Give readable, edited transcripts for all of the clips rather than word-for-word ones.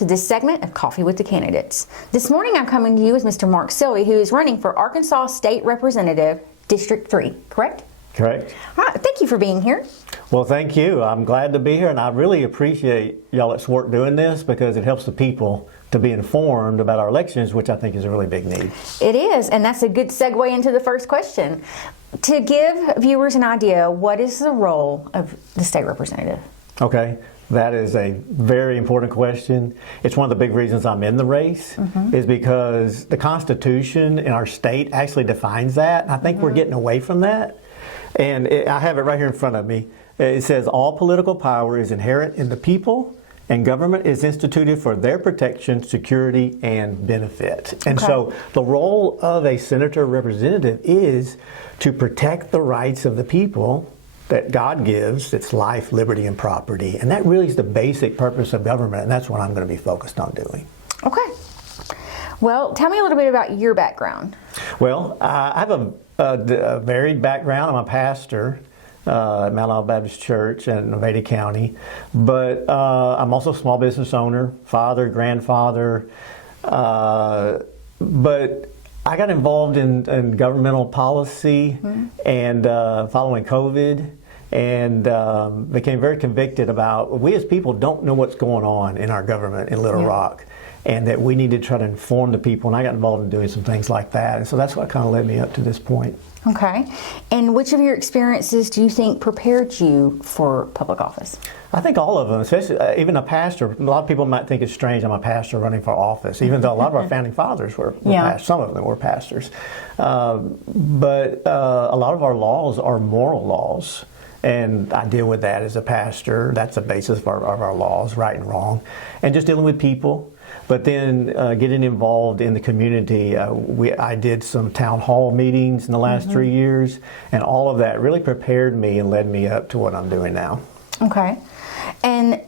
to this segment of Coffee with the Candidates. This morning I'm coming to you with Mr. Mark Silvey, who is running for Arkansas State Representative, District 3, correct? Correct. All right, thank you for being here. Well, thank you. I'm glad to be here, and I really appreciate y'all at SWORT doing this because it helps the people to be informed about our elections, which I think is a really big need. It is, and that's a good segue into the first question. To give viewers an idea, what is the role of the state representative? Okay, that is a very important question. It's one of the big reasons I'm in the race, is because the Constitution in our state actually defines that. I think we're getting away from that. And I have it right here in front of me. It says, all political power is inherent in the people, and government is instituted for their protection, security, and benefit. And so the role of a senator or representative is to protect the rights of the people that God gives. It's life, liberty, and property. And that really is the basic purpose of government, and that's what I'm going to be focused on doing. Okay. Well, tell me a little bit about your background. Well, I have a varied background. I'm a pastor at Mount Olive Baptist Church in Nevada County, but I'm also a small business owner, father, grandfather, but I got involved in governmental policy and following COVID, and became very convicted about we as people don't know what's going on in our government in Little Rock, and that we need to try to inform the people, and I got involved in doing some things like that, and so that's what kind of led me up to this point. Okay. And which of your experiences do you think prepared you for public office? I think all of them, especially even a pastor. A lot of people might think it's strange I'm a pastor running for office, even though a lot of our founding fathers were pastors. Some of them were pastors. But a lot of our laws are moral laws, and I deal with that as a pastor. That's the basis of our laws, right and wrong, and just dealing with people. But then getting involved in the community, I did some town hall meetings in the last 3 years, and all of that really prepared me and led me up to what I'm doing now. Okay. And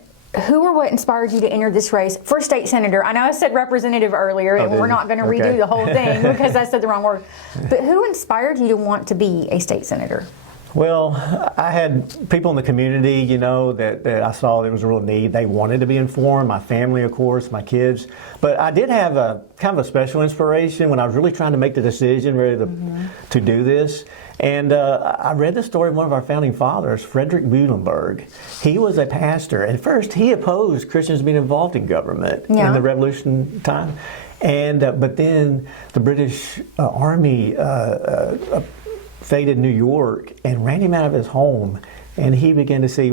who or what inspired you to enter this race for state senator? I know I said representative earlier, and we're not going to redo the whole thing because I said the wrong word. But who inspired you to want to be a state senator? Well, I had people in the community, you know, that I saw there was a real need. They wanted to be informed. My family, of course, my kids. But I did have a kind of a special inspiration when I was really trying to make the decision, ready to do this. And I read the story of one of our founding fathers, Frederick Muhlenberg. He was a pastor. At first, he opposed Christians being involved in government in the Revolution time. And but then the British Army invaded New York and ran him out of his home, and he began to see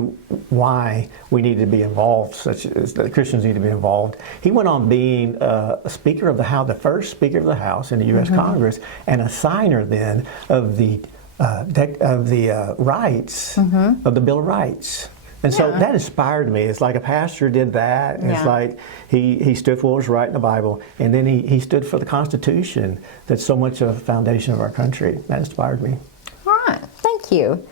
why we needed to be involved, such as the Christians need to be involved. He went on being a Speaker of the House, the first Speaker of the House in the U.S. Congress, and a signer then of the rights of the Bill of Rights. And so that inspired me. It's like a pastor did that. And it's like he stood for what was right in the Bible. And then he stood for the Constitution that's so much of the foundation of our country. That inspired me. All right. Thank you.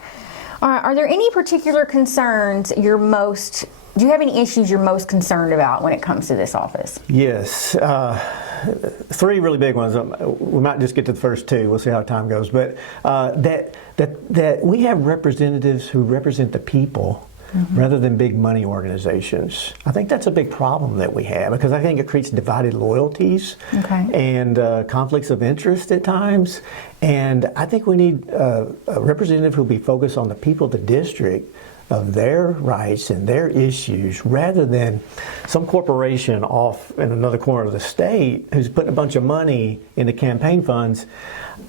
All right. Are there any particular concerns do you have any issues you're most concerned about when it comes to this office? Yes. 3 really big ones. We might just get to the first 2. We'll see how time goes. But that we have representatives who represent the people rather than big money organizations. I think that's a big problem that we have, because I think it creates divided loyalties and conflicts of interest at times. And I think we need a representative who will be focused on the people of the district, of their rights and their issues, rather than some corporation off in another corner of the state who's putting a bunch of money into campaign funds.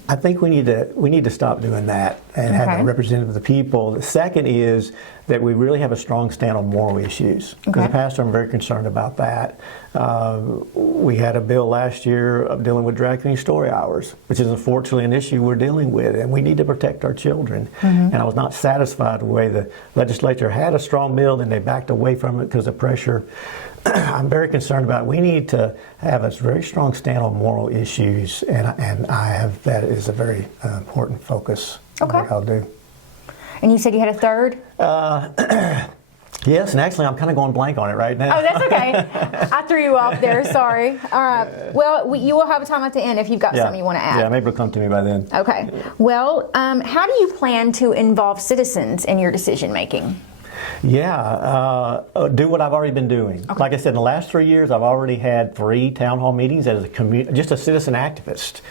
I think we need to stop doing that and have a representative of the people. The second is that we really have a strong stand on moral issues. As a pastor, I'm very concerned about that. We had a bill last year of dealing with drag queen story hours, which is unfortunately an issue we're dealing with, and we need to protect our children. And I was not satisfied with the way the legislature had a strong bill and they backed away from it because of pressure. I'm very concerned about it. We need to have a very strong stand on moral issues, and that is a very important focus of what I'll do. And you said you had a third? Yes, and actually I'm kind of going blank on it right now. Oh, that's okay. I threw you off there, sorry. All right. Well, you will have time at the end if you've got something you want to add. Yeah, maybe it'll come to me by then. Okay. Well, how do you plan to involve citizens in your decision making? Yeah, do what I've already been doing. Okay. Like I said, in the last 3 years, I've already had 3 town hall meetings as just a citizen activist.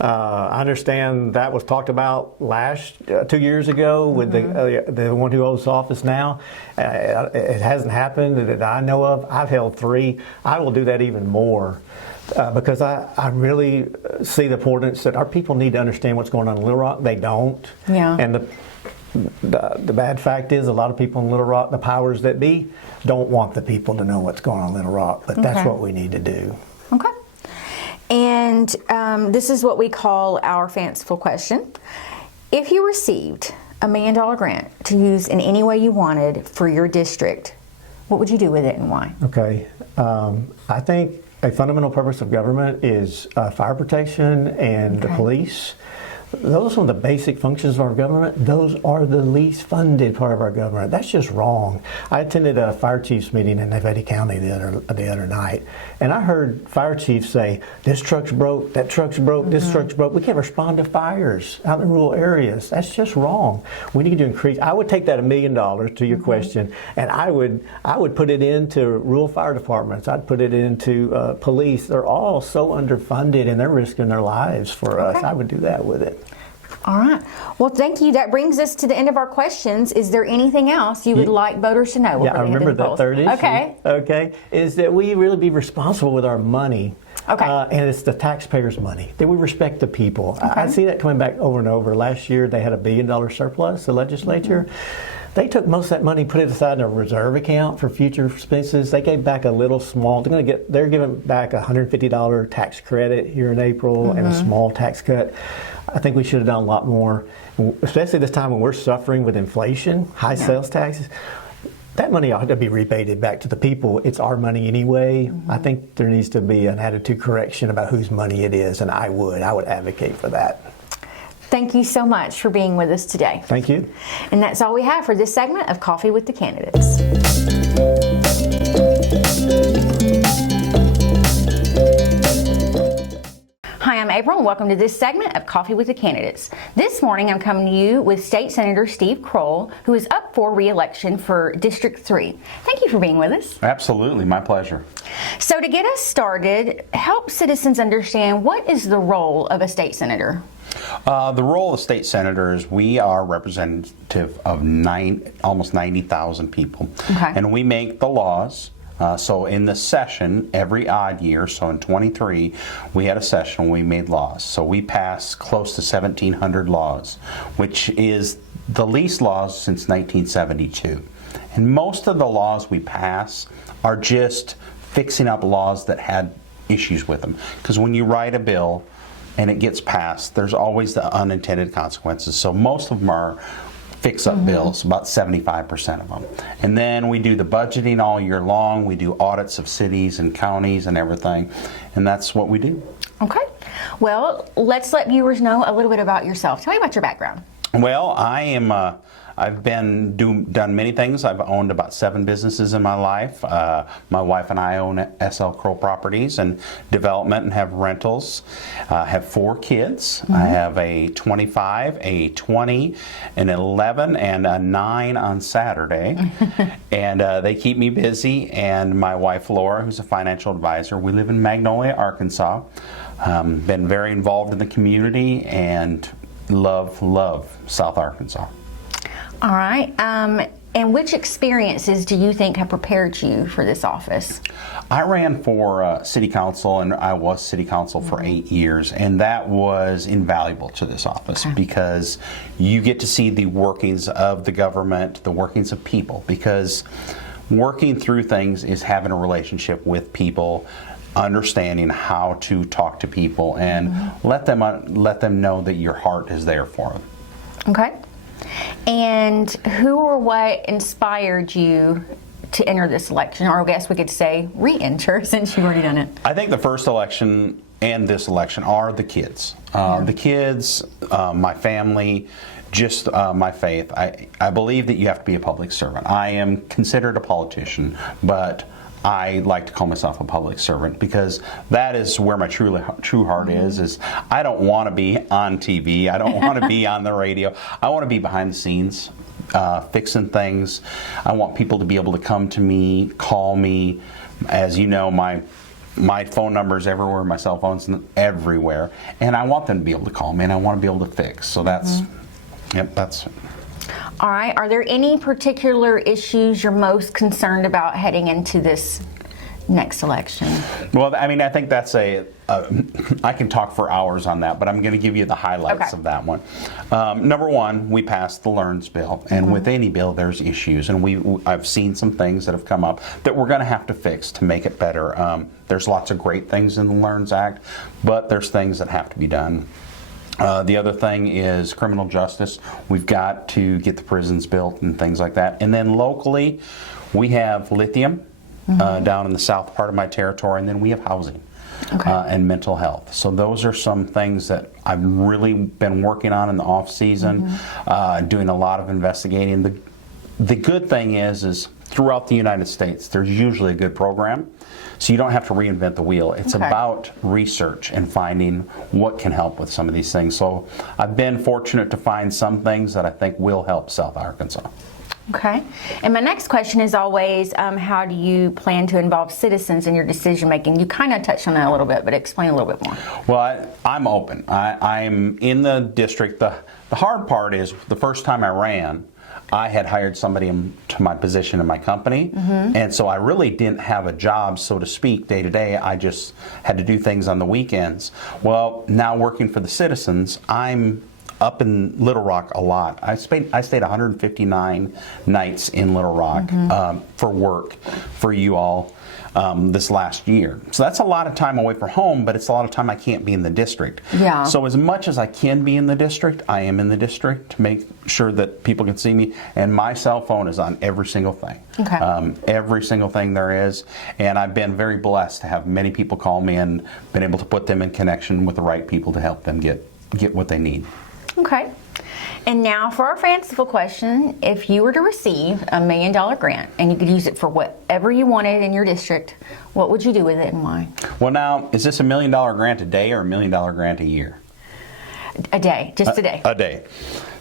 I understand that was talked about 2 years ago with the one who holds office now. It hasn't happened that I know of. I've held 3. I will do that even more. Because I really see the importance that our people need to understand what's going on in Little Rock. They don't. Yeah. And the bad fact is a lot of people in Little Rock, the powers that be, don't want the people to know what's going on in Little Rock. But that's what we need to do. Okay. And this is what we call our fanciful question. If you received $1 million grant to use in any way you wanted for your district, what would you do with it and why? Okay. I think a fundamental purpose of government is fire protection and the police. Those are some of the basic functions of our government. Those are the least funded part of our government. That's just wrong. I attended a fire chiefs meeting in Navanee County the other night, and I heard fire chiefs say, "This truck's broke, that truck's broke, this truck's broke." We can't respond to fires out in rural areas. That's just wrong. We need to increase. I would take that $1 million to your question, and I would put it into rural fire departments. I'd put it into police. They're all so underfunded, and they're risking their lives for us. I would do that with it. All right. Well, thank you. That brings us to the end of our questions. Is there anything else you would like voters to know? Yeah, I remember that third issue. Okay. Is that we really be responsible with our money. Okay. And it's the taxpayers' money, that we respect the people. I see that coming back over and over. Last year, they had a $1 billion surplus, the legislature. They took most of that money, put it aside in a reserve account for future expenses. They gave back a little small. They're giving back a $150 tax credit here in April and a small tax cut. I think we should have done a lot more, especially this time when we're suffering with inflation, high sales taxes. That money ought to be rebated back to the people. It's our money anyway. I think there needs to be an attitude correction about whose money it is, and I would advocate for that. Thank you so much for being with us today. Thank you. And that's all we have for this segment of Coffee with the Candidates. Hi, I'm April, and welcome to this segment of Coffee with the Candidates. This morning, I'm coming to you with State Senator Steve Crowell, who is up for re-election for District 3. Thank you for being with us. Absolutely, my pleasure. So to get us started, help citizens understand, what is the role of a state senator? The role of state senator is we are representative of almost 90,000 people. Okay. And we make the laws. So in the session, every odd year, so in 23, we had a session where we made laws. So we passed close to 1,700 laws, which is the least laws since 1972. And most of the laws we pass are just fixing up laws that had issues with them. Because when you write a bill and it gets passed, there's always the unintended consequences. So most of them are fix-up bills, about 75% of them. And then we do the budgeting all year long. We do audits of cities and counties and everything. And that's what we do. Okay. Well, let's let viewers know a little bit about yourself. Tell me about your background. Well, I've done many things. I've owned about 7 businesses in my life. My wife and I own SL Crowell Properties and Development and have rentals. I have 4 kids. I have a 25, a 20, an 11, and a 9 on Saturday. And they keep me busy. And my wife, Laura, who's a financial advisor. We live in Magnolia, Arkansas. Been very involved in the community and love South Arkansas. All right. And which experiences do you think have prepared you for this office? I ran for city council, and I was city council for 8 years, and that was invaluable to this office because you get to see the workings of the government, the workings of people, because working through things is having a relationship with people, understanding how to talk to people, and let them know that your heart is there for them. Okay. And who or what inspired you to enter this election, or I guess we could say re-enter since you've already done it? I think the first election and this election are the kids. The kids, my family, just my faith. I believe that you have to be a public servant. I am considered a politician, but I like to call myself a public servant because that is where my true heart is I don't want to be on TV. I don't want to be on the radio. I want to be behind the scenes fixing things. I want people to be able to come to me, call me. As you know, my phone number is everywhere, my cell phone's everywhere, and I want them to be able to call me, and I want to be able to fix. So that's, yep, that's. All right. Are there any particular issues you're most concerned about heading into this next election? Well, I mean, I think that's I can talk for hours on that, but I'm going to give you the highlights of that one. Number one, we passed the LEARNS bill, and with any bill, there's issues, and I've seen some things that have come up that we're going to have to fix to make it better. There's lots of great things in the LEARNS Act, but there's things that have to be done. The other thing is criminal justice. We've got to get the prisons built and things like that. And then locally, we have lithium down in the south part of my territory, and then we have housing and mental health. So those are some things that I've really been working on in the off season, doing a lot of investigating. The good thing is throughout the United States, there's usually a good program. So you don't have to reinvent the wheel. It's about research and finding what can help with some of these things. So I've been fortunate to find some things that I think will help South Arkansas. Okay. And my next question is always, how do you plan to involve citizens in your decision making? You kind of touched on that a little bit, but explain a little bit more. Well, I'm open. I'm in the district. The hard part is the first time I ran, I had hired somebody to my position in my company, and so I really didn't have a job, so to speak, day to day. I just had to do things on the weekends. Well, now working for the citizens, I'm up in Little Rock a lot. I stayed 159 nights in Little Rock for work for you all this last year. So that's a lot of time away from home, but it's a lot of time I can't be in the district. Yeah. So as much as I can be in the district, I am in the district to make sure that people can see me. And my cell phone is on every single thing. Okay. Every single thing there is. And I've been very blessed to have many people call me and been able to put them in connection with the right people to help them get what they need. Okay. And now for our fanciful question, if you were to receive $1 million grant and you could use it for whatever you wanted in your district, what would you do with it and why? Well, now, is this $1 million grant a day or $1 million grant a year? A day, just a day. A day.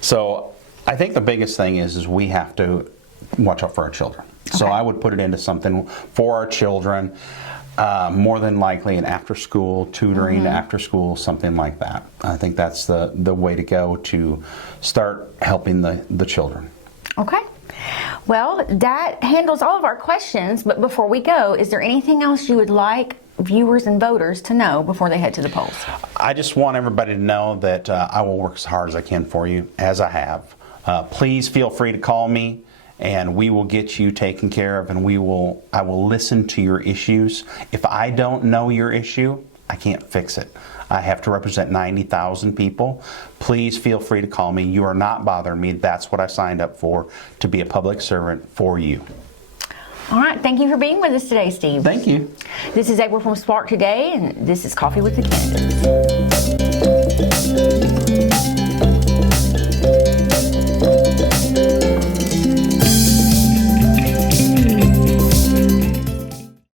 So I think the biggest thing is we have to watch out for our children. Okay. So I would put it into something for our children. More than likely an after-school tutoring, after-school, something like that. I think that's the way to go to start helping the children. Okay. Well, that handles all of our questions, but before we go, is there anything else you would like viewers and voters to know before they head to the polls? I just want everybody to know that I will work as hard as I can for you, as I have. Please feel free to call me, and we will get you taken care of, and I will listen to your issues. If I don't know your issue, I can't fix it. I have to represent 90,000 people. Please feel free to call me. You are not bothering me. That's what I signed up for, to be a public servant for you. All right. Thank you for being with us today, Steve. Thank you. This is April from Spark Today, and this is Coffee with the Candidates.